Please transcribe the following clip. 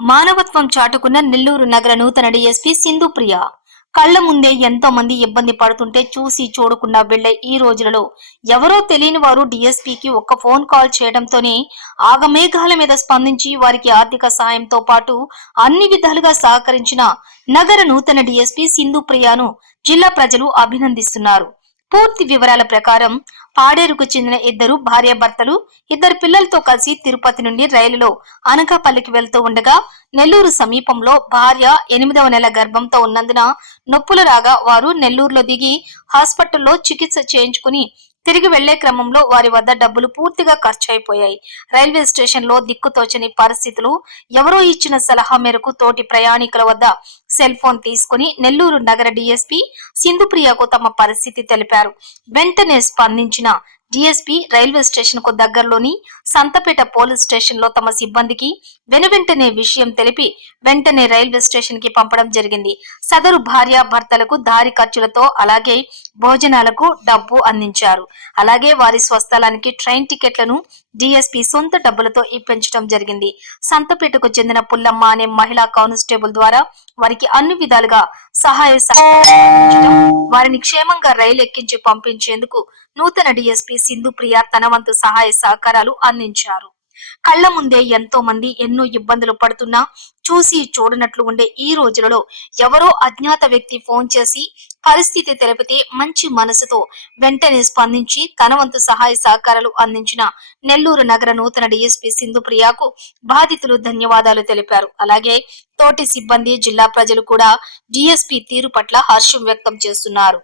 మానవత్వం చాటుకున్న నెల్లూరు నగర నూతన డిఎస్పీ సింధు ప్రియ. కళ్ళ ముందే ఎంతో మంది ఇబ్బంది పడుతుంటే చూసి చూడకుండా వెళ్ళే ఈ రోజులలో ఎవరో తెలియని వారు డిఎస్పీకి ఒక్క ఫోన్ కాల్ చేయడంతోనే ఆగమేఘాల మీద స్పందించి వారికి ఆర్థిక సాయంతో పాటు అన్ని విధాలుగా సహకరించిన నగర నూతన డిఎస్పీ సింధు ప్రియాను జిల్లా ప్రజలు అభినందిస్తున్నారు. పూర్తి వివరాల ప్రకారం పాడేరుకు చెందిన ఇద్దరు భార్యాభర్తలు ఇద్దరు పిల్లలతో కలిసి తిరుపతి నుండి రైలులో అనకాపల్లికి వెళ్తూ ఉండగా నెల్లూరు సమీపంలో భార్య ఎనిమిదవ నెల గర్భంతో ఉన్నందున నొప్పులు రాగా వారు నెల్లూరులో దిగి హాస్పిటల్లో చికిత్స చేయించుకుని తిరిగి వెళ్ళే క్రమంలో వారి వద్ద డబ్బులు పూర్తిగా ఖర్చయిపోయాయి. రైల్వే స్టేషన్లో దిక్కుతోచని పరిస్థితులు ఎవరో ఇచ్చిన సలహా మేరకు తోటి ప్రయాణికుల వద్ద సెల్ ఫోన్ తీసుకుని నెల్లూరు నగర డీఎస్పీ సింధుప్రియకు తమ పరిస్థితి తెలిపారు. వెంటనే స్పందించిన డీఎస్పీ రైల్వే స్టేషన్కు దగ్గరలోని సంతపేట పోలీస్ స్టేషన్లో తమ సిబ్బందికి వెనువెంటనే విషయం తెలిపి వెంటనే రైల్వే స్టేషన్కి పంపడం జరిగింది. సదరు భార్య భర్తలకు దారి ఖర్చులతో అలాగే భోజనాలకు డబ్బు అందించారు. అలాగే వారి స్వస్థలానికి ట్రైన్ టికెట్లను డిఎస్పీ సొంత డబ్బులతో ఇప్పించడం జరిగింది. సంతపేటకు చెందిన పుల్లమ్మ అనే మహిళా కానిస్టేబుల్ ద్వారా వారికి అన్ని విధాలుగా సహాయ వారిని క్షేమంగా రైలు ఎక్కించి పంపించేందుకు నూతన డిఎస్పీ సింధు ప్రియ తన వంతు సహాయ సహకారాలు అందించారు. కళ్ళ ముందే ఎంతో మంది ఎన్నో ఇబ్బందులు పడుతున్నా చూసి చూడనట్లు ఉండే ఈ రోజులలో ఎవరో అజ్ఞాత వ్యక్తి ఫోన్ చేసి పరిస్థితి తెలిపితే మంచి మనసుతో వెంటనే స్పందించి తన వంతు సహాయ సహకారాలు అందించిన నెల్లూరు నగర నూతన డిఎస్పీ సింధు ప్రియాకు బాధితులు ధన్యవాదాలు తెలిపారు. అలాగే తోటి సిబ్బంది జిల్లా ప్రజలు కూడా డిఎస్పీ తీరు పట్ల హర్షం వ్యక్తం చేస్తున్నారు.